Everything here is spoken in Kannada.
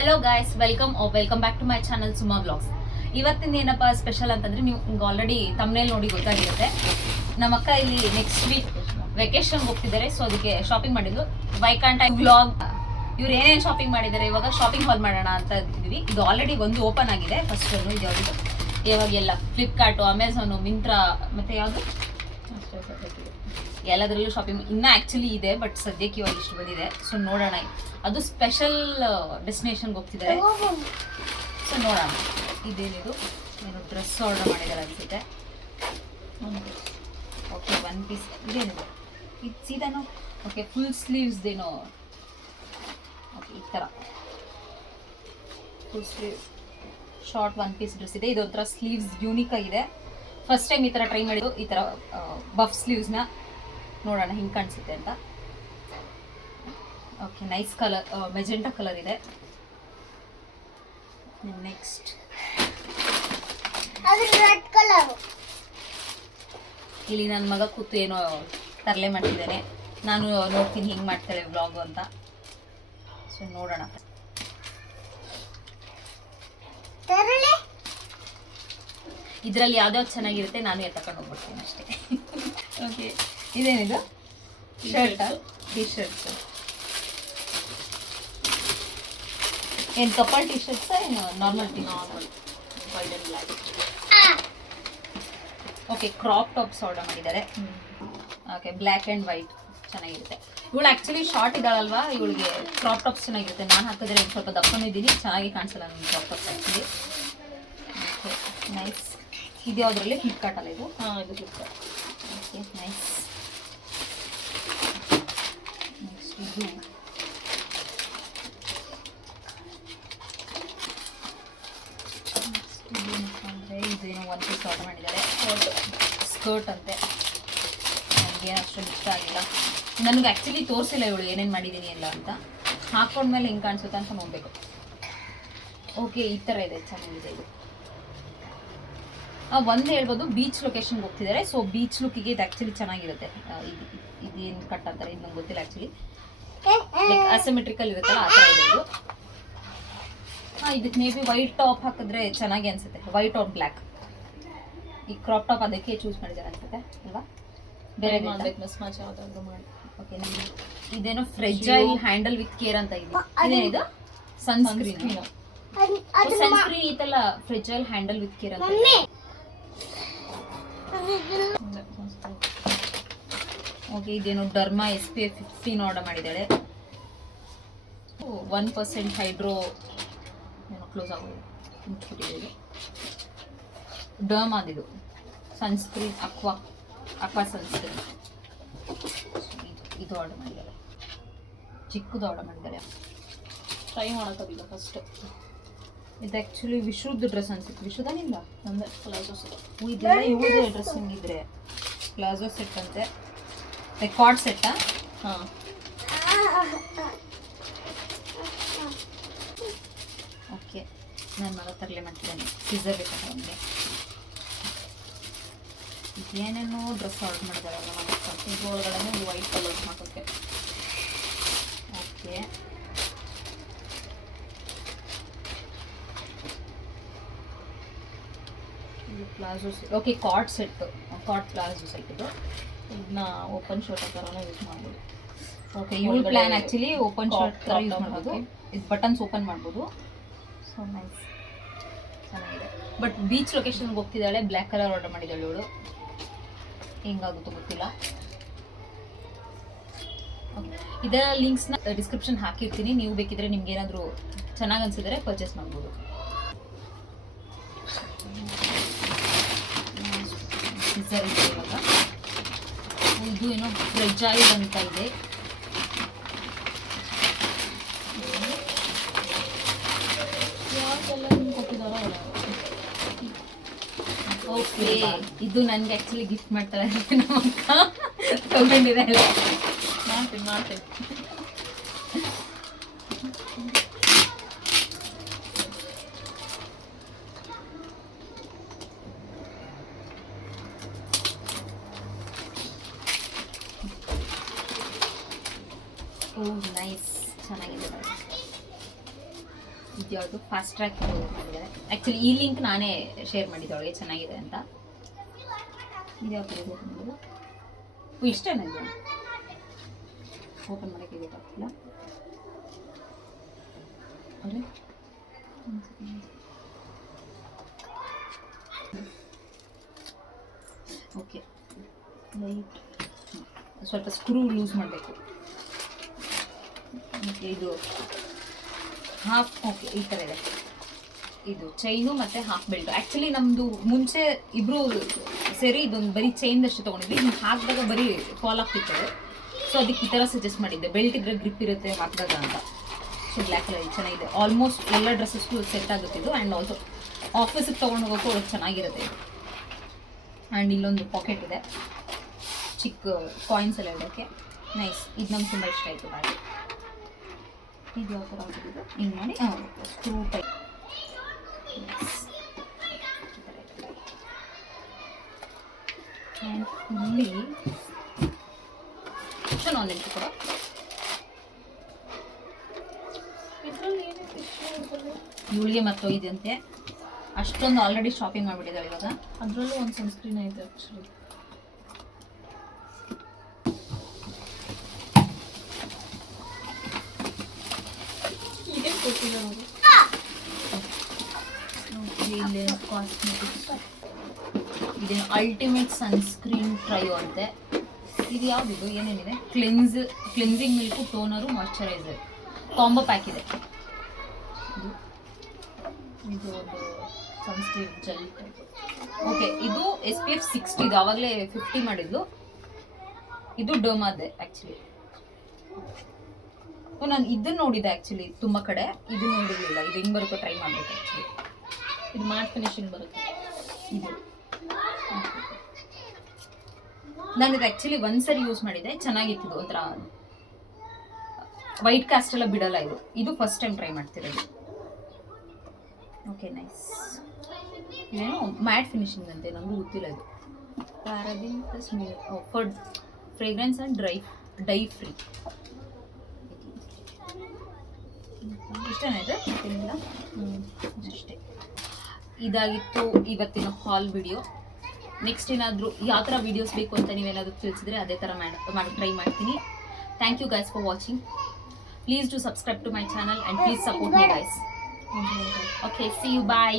Hello guys welcome welcome back to my channel Suma vlogs ಇವತ್ತಿನ ಏನಪ್ಪ ಸ್ಪೆಷಲ್ ಅಂತಂದ್ರೆ ನೀವು ಆಲ್ರೆಡಿ ತಮ್ಮನೇಲಿ ನೋಡಿ ಗೊತ್ತಾಗಿರುತ್ತೆ. ನಮ್ಮ ಅಕ್ಕ ಇಲ್ಲಿ ನೆಕ್ಸ್ಟ್ ವೀಕ್ ವೆಕೇಶನ್ ಹೋಗ್ತಿದ್ದಾರೆ ಸೊ ಅದಕ್ಕೆ ಶಾಪಿಂಗ್ ಮಾಡಿದ್ಲು ಐ ಬ್ಲಾಗ್ ಇವ್ರು ಏನೇನು ಶಾಪಿಂಗ್ ಮಾಡಿದ್ದಾರೆ, ಇವಾಗ ಶಾಪಿಂಗ್ ಹಾಲ್ ಮಾಡೋಣ ಅಂತ ಇದ್ವಿ ಇದು ಆಲ್ರೆಡಿ ಒಂದು ಓಪನ್ ಆಗಿದೆ ಫಸ್ಟ್ ಇದು ಯಾವುದು? ಇವಾಗೆಲ್ಲ ಫ್ಲಿಪ್ಕಾರ್ಟು ಅಮೆಝಾನು ಮಿಂತ್ರಾ ಮತ್ತೆ ಯಾವುದು? ಎಲ್ಲದರಲ್ಲೂ ಶಾಪಿಂಗ್ ಇನ್ನೂ ಆ್ಯಕ್ಚುಲಿ ಇದೆ ಬಟ್ ಸದ್ಯಕ್ಕೆ ಇವಾಗ ಇಷ್ಟು ಬಂದಿದೆ. ಸೊ ನೋಡೋಣ. ಅದು ಸ್ಪೆಷಲ್ ಡೆಸ್ಟಿನೇಷನ್ಗೆ ಹೋಗ್ತಿದ್ದಾರೆ ಸೊ ನೋಡೋಣ. ಇದೇನಿದು? ಏನು ಡ್ರೆಸ್ ಆರ್ಡರ್ ಮಾಡಿದ್ದಾರೆ ಅನಿಸುತ್ತೆ. ಓಕೆ ಒನ್ ಪೀಸ್ ಇದೇನಿದೆ? ಇದು ಸೀದಾನು ಓಕೆ ಫುಲ್ ಸ್ಲೀವ್ಸ್ದೇನು ಓಕೆ ಈ ಥರ full sleeves short one piece dress ಇದೆ. ಇದೊಂಥರ ಸ್ಲೀವ್ಸ್ ಯೂನಿಕ್ ಆಗಿದೆ. ಫಸ್ಟ್ ಟೈಮ್ ಈ ಥರ ಟ್ರೈ ಮಾಡಿದ್ದು. ಈ ಥರ ಬಫ್ ಸ್ಲೀವ್ಸ್ನ ನೋಡೋಣ ಹಿಂಗೆ ಕಾಣಿಸುತ್ತೆ ಅಂತ. Okay nice colour magenta colour ಇದೆ. ನೆಕ್ಸ್ಟ್ ಇಲ್ಲಿ ನನ್ನ ಮಗ ಕೂತು ಏನೋ ತರಲೆ ಮಾಡ್ತಿದ್ದಾನೆ. ನಾನು ನೋಡ್ತೀನಿ ಹಿಂಗೆ ಮಾಡ್ತಾಳೆ ಬ್ಲಾಗ್ ಅಂತ. ಸೊ ನೋಡೋಣ. ಇದರಲ್ಲಿ ಯಾವ್ದಾವ್ದು ಚೆನ್ನಾಗಿರುತ್ತೆ ನಾನು ಎತ್ತಕೊಂಡು ಹೋಗ್ಬಿಡ್ತೀನಿ ಅಷ್ಟೇ. ಓಕೆ ಇದೇನಿದು? ಶರ್ಟ್ ಟಿ ಶರ್ಟ್ಸ್ ಏನು ಕಪಲ್ ಟಿ ಶರ್ಟ್ಸ್ ಏನು normal T normal black okay crop tops order ಮಾಡಿದ್ದಾರೆ. ಓಕೆ ಬ್ಲ್ಯಾಕ್ ಆ್ಯಂಡ್ ವೈಟ್ ಚೆನ್ನಾಗಿರುತ್ತೆ. ಇವಳು ಆ್ಯಕ್ಚುಲಿ ಶಾರ್ಟ್ ಇದ್ದಾಳಲ್ವಾ? ಇವಳಿಗೆ ಕ್ರಾಪ್ ಟಾಪ್ಸ್ ಚೆನ್ನಾಗಿರುತ್ತೆ. ನಾನು ಹಾಕಿದ್ರೆ ಸ್ವಲ್ಪ ದಪ್ಪನಿದ್ದೀನಿ ಚೆನ್ನಾಗಿ ಕಾಣಿಸಲ್ಲ ನನ್ನ crop tops actually okay nice ಇದು ಯಾವುದ್ರಲ್ಲಿ ಫ್ಲಿಪ್ಕಾರ್ಟಲ್ಲ ಇದು? ಹಾಂ ಇದು ಫ್ಲಿಪ್ಕಾರ್ಟ್ ಓಕೆ ನೈಸ್ ನೆಕ್ಸ್ಟ್ ಇದು Next ಇದೇನಪ್ಪ ಅಂದರೆ ಇದೇನೋ ಒನ್ ಪೀಸ್ ಆರ್ಡರ್ ಮಾಡಿದ್ದಾರೆ. ಸ್ಕರ್ಟ್ ಅಂತೆ. ನನಗೆ ಅಷ್ಟೊಂದು ಇಷ್ಟ ಆಗಿಲ್ಲ. ನನಗೆ ಆ್ಯಕ್ಚುಲಿ ತೋರಿಸಿಲ್ಲ ಇವಳು ಏನೇನು ಮಾಡಿದ್ದೀನಿ ಎಲ್ಲ ಅಂತ. ಹಾಕೊಂಡ್ಮೇಲೆ ಹೆಂಗೆ ಕಾಣಿಸುತ್ತೆ ಅಂತ ನೋಡಬೇಕು. ಓಕೆ ಈ ಥರ ಇದೆ. ಚೆನ್ನಾಗಿದೆ ಇದು. ಒಂದು ಹೇಳ್ಬೋದು ಬೀಚ್ ಲೊಕೇಶನ್ಗೆ ಹೋಗ್ತಿದ್ದಾರೆ ಸೊ ಬೀಚ್ ಲುಕ್ಕಿಗೆ ಇದು ಆ್ಯಕ್ಚುಲಿ ಚೆನ್ನಾಗಿರುತ್ತೆ. ಇದು ಇದೇನು ಕಟ್ ಅಂತಾರೆ, ಇದು ನಂಗೆ ಗೊತ್ತಿಲ್ಲ ಆ್ಯಕ್ಚುಲಿ ಲೈಕ್ ಅಸಿಮೆಟ್ರಿಕಲ್ ಇರುತ್ತಲ್ಲ ಆ ಥರ ಹಾಂ ಇದಕ್ಕೆ ಮೇ ಬಿ ವೈಟ್ ಟಾಪ್ ಹಾಕಿದ್ರೆ ಚೆನ್ನಾಗಿ ಅನಿಸುತ್ತೆ. ವೈಟ್ ಆನ್ ಬ್ಲ್ಯಾಕ್ ಈ ಕ್ರಾಪ್ ಟಾಪ್ ಅದಕ್ಕೆ ಚೂಸ್ ಮಾಡಿದ್ದಾರೆ ಅನ್ಸುತ್ತೆ ಅಲ್ವಾ? ಬೇರೆ ಮಾಡ್ಬೇಕು ಮಿಸ್ ಮ್ಯಾಚ್ ಯಾವ್ದಾದ್ರು ಮಾಡಿ. ಓಕೆ ನಿಮಗೆ ಇದೇನೋ ಫ್ರೆಜೈಲ್ ಹ್ಯಾಂಡಲ್ ವಿತ್ ಕೇರ್ ಅಂತ ಇದೆ. ಇದೇನಿದು ಸನ್ಸ್ಕ್ರೀನ್ ಅದು sunscreen fragile fragile handle with care ಅಂತ ಓಕೆ ಇದೇನು Derma S P F fifteen order ಮಾಡಿದ್ದಾಳೆ. ಒನ್ ಪರ್ಸೆಂಟ್ ಹೈಡ್ರೋ ಏನೋ ಕ್ಲೋಸ್ ಆಗೋದು. ಮುಚ್ಚಿಬಿಟ್ಟಿದೆ ಡರ್ಮ್ ಆದಿದು. ಸನ್ಸ್ಕ್ರೀನ್ ಅಕ್ವಾ ಅಕ್ವಾ ಸನ್ಸ್ಕ್ರೀನ್ ಇದು ಆರ್ಡರ್ ಮಾಡಿದ್ದಾರೆ. ಚಿಕ್ಕದು ಆರ್ಡರ್ ಮಾಡಿದ್ದಾರೆ. ಟ್ರೈ ಮಾಡೋಕ್ಕಾಗಿಲ್ಲ ಫಸ್ಟ್ ಇದು ಆ್ಯಕ್ಚುಲಿ ವಿಶ್ವದ್ದು ಡ್ರೆಸ್ ಅನ್ಸುತ್ತೆ. ವಿಶ್ವದಾನಿಲ್ಲ ನಂದೆ ಪ್ಲಾಜೋ ಇದೆಲ್ಲ ಇವ್ರದ್ದು ಡ್ರೆಸ್ ಹಿಂಗಿದ್ರೆ? ಪ್ಲಾಜೋ ಸೆಟ್ ಅಂತೆ. ರೆಕಾರ್ಡ್ ಸೆಟ್ಟಾ ಹಾಂ ಓಕೆ ನನ್ನ ಮಗ ತರಲೆ ಮಾಡ್ತಿದ್ದೇನೆ ಪಿಜ್ಜಾ ಬೇಕಂತ ಅವನಿಗೆ ಏನೇನೋ ಡ್ರೆಸ್ ಆರ್ಡರ್ ಮಾಡಿದಾರಲ್ಲ ನಮ್ಮ ಕಂಪ್ನಿಗೆ ಒಳಗಡೆ ವೈಟ್ ಕಲರ್ ಹಾಕೋಕ್ಕೆ. ಓಕೆ ಇದು ಪ್ಲಾಜೋ ಸೆಟ್ ಓಕೆ ಕಾಟ್ ಸೆಟ್ ಕಾಟ್ ಪ್ಲಾಜೋ ಸೆಟ್ ಇದು. ಇದನ್ನ ಓಪನ್ ಶರ್ಟ್ ಥರನೇ ಯೂಸ್ ಮಾಡ್ಬೋದು. ಓಕೆ ಇವಳು plan plan actually open shirt ಥರ ಯೂಸ್ ಮಾಡ್ಬೋದು. ಇದು ಬಟನ್ಸ್ ಓಪನ್ ಮಾಡ್ಬೋದು. ಸೊ ನೈಸ್ ಬಟ್ ಬೀಚ್ ಲೊಕೇಶನ್ಗೆ ಹೋಗ್ತಿದ್ದಾಳೆ ಬ್ಲ್ಯಾಕ್ ಕಲರ್ ಆರ್ಡರ್ ಮಾಡಿದ್ದಾಳೆ ಇವಳು. ಹೆಂಗಾಗುತ್ತೋ ಗೊತ್ತಿಲ್ಲ. ಇದರ ಲಿಂಕ್ಸ್ನ ಡಿಸ್ಕ್ರಿಪ್ಷನ್ ಹಾಕಿರ್ತೀನಿ. ನೀವು ಬೇಕಿದ್ರೆ ನಿಮ್ಗೆ ಏನಾದರೂ ಚೆನ್ನಾಗಿ ಅನ್ಸಿದ್ರೆ ಪರ್ಚೇಸ್ ಮಾಡ್ಬೋದು. ಇವಾಗ. ಇದು ಏನೋ ಫ್ರೆಜೈಲ್ ಅಂತ ಇದೆ. ಓಕೆ ಇದು ನನಗೆ ಆ್ಯಕ್ಚುಲಿ ಗಿಫ್ಟ್ ಮಾಡ್ತಾರೆ ನಮ್ಮ ಅಕ್ಕ ತಗೊಂಡಿದ್ದಾಳೆ ಮಾಡ್ತೀನಿ ಮಾಡ್ತೀನಿ ಓ ನೈಸ್ ಚೆನ್ನಾಗಿದೆ. ನೋಡಿ ಇದ್ಯಾವುದು ಫಾಸ್ಟ್ ಟ್ರ್ಯಾಕ್ ಮಾಡಿದ್ದಾರೆ ಆ್ಯಕ್ಚುಲಿ ಈ ಲಿಂಕ್ ನಾನೇ ಶೇರ್ ಮಾಡಿದ್ದೆ ಅವಳಿಗೆ ಚೆನ್ನಾಗಿದೆ ಅಂತ. ಇದ್ಯಾವುದು ಇದು ಇಷ್ಟೇ ನನಗೆ ಓಪನ್ ಮಾಡೋಕ್ಕೆ ಗೊತ್ತಾಗ್ತಿಲ್ಲ ಅರೆ. ಓಕೆ. ಲೈಟ್ ಸ್ವಲ್ಪ ಸ್ಕ್ರೂ ಲೂಸ್ ಮಾಡಬೇಕು. ಇದು. ಹಾಫ್ ಓಕೆ ಈ ಥರ ಇದೆ. ಇದು ಚೈನು ಮತ್ತು ಹಾಫ್ ಬೆಲ್ಟ್ ಆ್ಯಕ್ಚುಲಿ ನಮ್ಮದು ಮುಂಚೆ ಇಬ್ಬರು ಸೇರಿ ಇದೊಂದು ಬರೀ ಚೈನ್ದಷ್ಟು ತೊಗೊಂಡಿದ್ವಿ. ಹಿಂಗೆ ಹಾಕಿದಾಗ ಬರೀ ಫಾಲ್ ಆಗ್ತಿತ್ತು ಸೊ ಅದಕ್ಕೆ ಈ ಥರ ಸಜೆಸ್ಟ್ ಮಾಡಿದ್ದೆ. ಬೆಲ್ಟ್ ಇದ್ರೆ ಗ್ರಿಪ್ ಇರುತ್ತೆ, ಹಾಕಿದಾಗ ಅಂತ. ಸೊ ಬ್ಲ್ಯಾಕ್ ಕಲರ್ ಚೆನ್ನಾಗಿದೆ. ಆಲ್ಮೋಸ್ಟ್ ಎಲ್ಲ ಡ್ರೆಸ್ಸಸ್ಗೂ ಸೆಟ್ ಆಗುತ್ತೆ ಇದು. ಆ್ಯಂಡ್ ಆಲ್ಸೋ ಆಫೀಸಿಗೆ ತೊಗೊಂಡು ಹೋಗೋಕ್ಕೂ ಅವ್ರಿಗೆ ಚೆನ್ನಾಗಿರುತ್ತೆ ಆ್ಯಂಡ್ ಇಲ್ಲೊಂದು ಪಾಕೆಟ್ ಇದೆ. ಚಿಕ್ಕ ಕಾಯಿನ್ಸ್ ಎಲ್ಲ ಇಡೋಕ್ಕೆ. ನೈಸ್ ಇದು ನಮ್ಗೆ ತುಂಬ ಇಷ್ಟ ಆಯಿತು ಬ್ಯಾಗ್ ಇದು ಯಾವ ಥರ ಆಗಿದೆ ಹಿಂಗೆ ಮಾಡಿ ಸ್ಕ್ರೂ ಟೈಪ್ ಆ್ಯಂಡ್ ಇಲ್ಲಿ ಚೆನ್ನಾಗಿ ನಿಂತು ಕೂಡ? ಇವಳಿಗೆ ಮತ್ತೆ ಇದಂತೆ ಅಷ್ಟೊಂದು ಆಲ್ರೆಡಿ ಶಾಪಿಂಗ್ ಮಾಡಿಬಿಟ್ಟಿದ್ದಾಳೆ ಇವಾಗ. ಅದ್ರಲ್ಲೂ ಒಂದು ಸನ್ಸ್ಕ್ರೀನ್ ಐತೆ ಆ್ಯಕ್ಚುಲಿ ಇದೇ ಕೊಟ್ಟಿಲ್ಲ ನೋಡಿ ಇಲ್ಲಿ ಕಾಸ್ಮೆಟಿಕ್ಸ್ ಇದೆ ಅಲ್ಟಿಮೇಟ್ ಸನ್ಸ್ಕ್ರೀನ್ ಟ್ರಯೋ ಅಂತೆ. ಇದು ಯಾವುದಿದು? ಏನೇನಿದೆ? Cleanse cleansing milk toner moisturiser combo pack ಇದೆ. ಇದು ಇದು ಒಂದು ಸನ್ಸ್ಕ್ರೀನ್ ಜೆಲ್ ಓಕೆ, ಇದು ಎಸ್ ಪಿ ಎಫ್ ಸಿಕ್ಸ್ಟಿ ಇದು ಆವಾಗಲೇ ಫಿಫ್ಟಿ ಮಾಡಿದ್ಲು ಇದು ಡೋಮಾದೆ ಆ್ಯಕ್ಚುಲಿ ನಾನು ಇದನ್ನ ನೋಡಿದೆ ಆ್ಯಕ್ಚುಲಿ ತುಂಬ ಕಡೆ. ಇದು ನೋಡಿರಲಿಲ್ಲ. ಇದು ಹೆಂಗೆ ಬರುತ್ತೋ ಟ್ರೈ ಮಾಡಬೇಕು ಆ್ಯಕ್ಚುಲಿ ಇದು ಮ್ಯಾಟ್ ಫಿನಿಶಿಂಗ್ ಬರುತ್ತೆ. ಇದು. ನಾನು ಇದು ಆ್ಯಕ್ಚುಲಿ ಒಂದ್ಸರಿ ಯೂಸ್ ಮಾಡಿದೆ. ಚೆನ್ನಾಗಿತ್ತು ಇದು ಒಂಥರ. ವೈಟ್ ಕಾಸ್ಟ್ ಎಲ್ಲ ಬಿಡಲ್ಲ ಇದು. ಇದು ಫಸ್ಟ್ ಟೈಮ್ ಟ್ರೈ ಮಾಡ್ತಿರೋದು. ಓಕೆ ನೈಸ್ ಏನು ಮ್ಯಾಟ್ ಫಿನಿಶಿಂಗ್ ಅಂತೆ ನನಗೂ ಗೊತ್ತಿಲ್ಲ ಇದು. Paraben plus for fragrance and dry dye free ಇದಾಗಿತ್ತು ಇವತ್ತಿನ ಹಾಲ್ ವಿಡಿಯೋ ನೆಕ್ಸ್ಟ್ ಏನಾದರೂ ಯಾವ ಥರ ವೀಡಿಯೋಸ್ ಬೇಕು ಅಂತ ನೀವೇನಾದರೂ ತಿಳಿಸಿದ್ರೆ ಅದೇ ಥರ ಮಾಡಿ ಟ್ರೈ ಮಾಡ್ತೀನಿ. Thank you guys for watching please do subscribe to my channel and please support my guys okay see you bye